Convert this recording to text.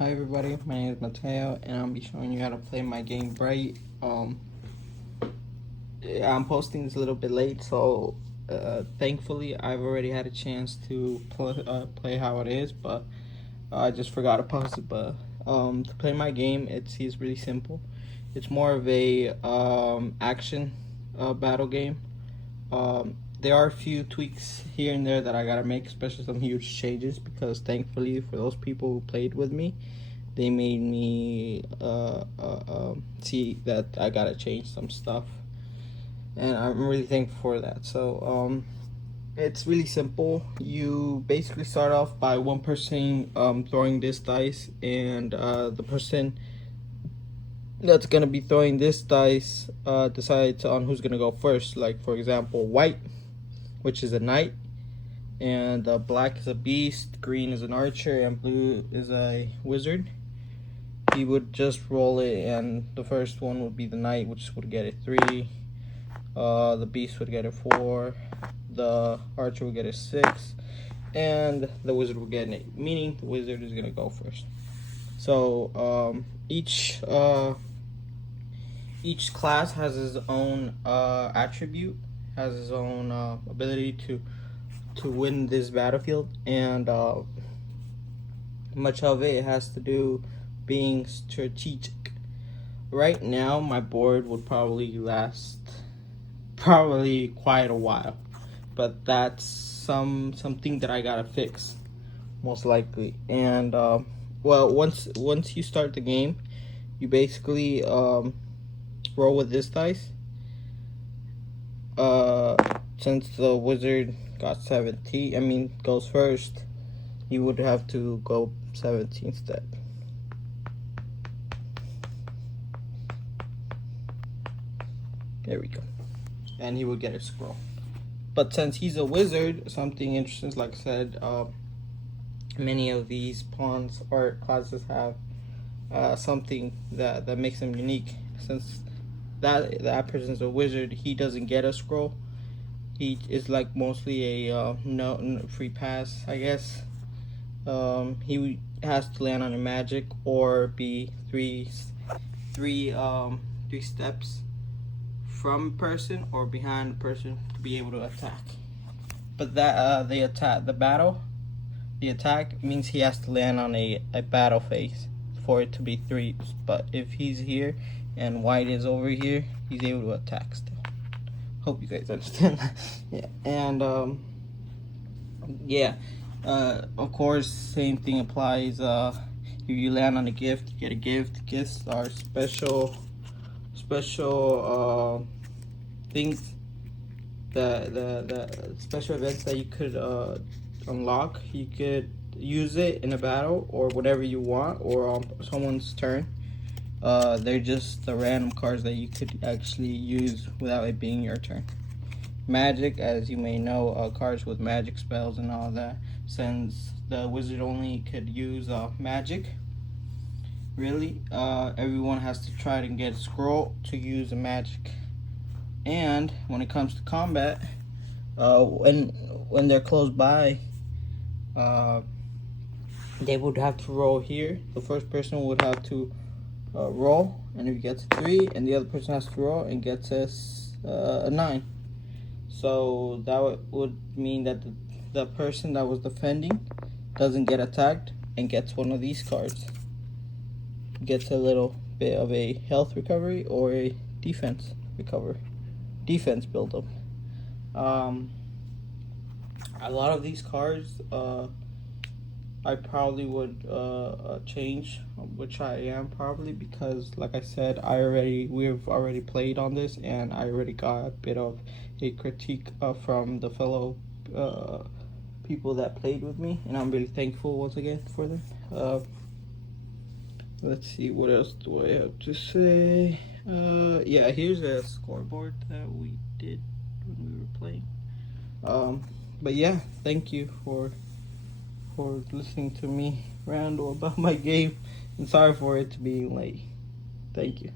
Hi everybody, my name is Mateo and I'll be showing you how to play my game Bright. I'm posting this a little bit late, so thankfully I've already had a chance to play how it is, but I just forgot to post it. But to play my game, it's really simple. It's more of a action battle game. There are a few tweaks here and there that I gotta make, especially some huge changes, because thankfully for those people who played with me, they made me see that I gotta change some stuff, and I'm really thankful for that. So it's really simple. You basically start off by one person throwing this dice, and the person that's gonna be throwing this dice decides on who's gonna go first. Like for example, white, which is a knight, and black is a beast, green is an archer, and blue is a wizard. He would just roll it, and the first one would be the knight, which would get a 3. The beast would get a 4. The archer would get a 6, and the wizard would get an 8. Meaning the wizard is gonna go first. So each class has his own attribute, has his own ability to win this battlefield, and much of it has to do being strategic. Right now my board would probably last quite a while, but that's something that I gotta fix, most likely. And well, once you start the game, you basically roll with this dice. Since the wizard got 17, goes first, he would have to go 17 step. There we go. And he would get a scroll. But since he's a wizard, something interesting, like I said, many of these pawns or classes have something that makes them unique. Since that person's a wizard, he doesn't get a scroll. He is like mostly a no free pass, I guess. He has to land on a magic or be three steps from a person or behind a person to be able to attack. But that the attack means he has to land on a battle phase for it to be 3. But if he's here and white is over here, he's able to attack still. Hope you guys understand that. Yeah, and yeah, of course, same thing applies. If you land on a gift, you get a gift. Gifts are special things, the special events that you could unlock. You could use it in a battle or whatever you want, or on someone's turn. They're just the random cards that you could actually use without it being your turn. Magic, as you may know, cards with magic spells and all that. Since the wizard only could use magic, really, everyone has to try to get a scroll to use a magic. And when it comes to combat, when they're close by, they would have to roll here. The first person would have to roll, and if he gets a 3, and the other person has to roll and gets a 9. So that would mean that the person that was defending doesn't get attacked and gets one of these cards. Gets a little bit of a health recovery or a defense build up. A lot of these cards I probably would change, which I am probably, because like I said, we've already played on this, and I already got a bit of a critique from the fellow people that played with me, and I'm really thankful once again for them. Let's see, what else do I have to say? Yeah, here's a scoreboard that we did when we were playing. But yeah, thank you for listening to me ramble about my game, and sorry for it to be late. Thank you.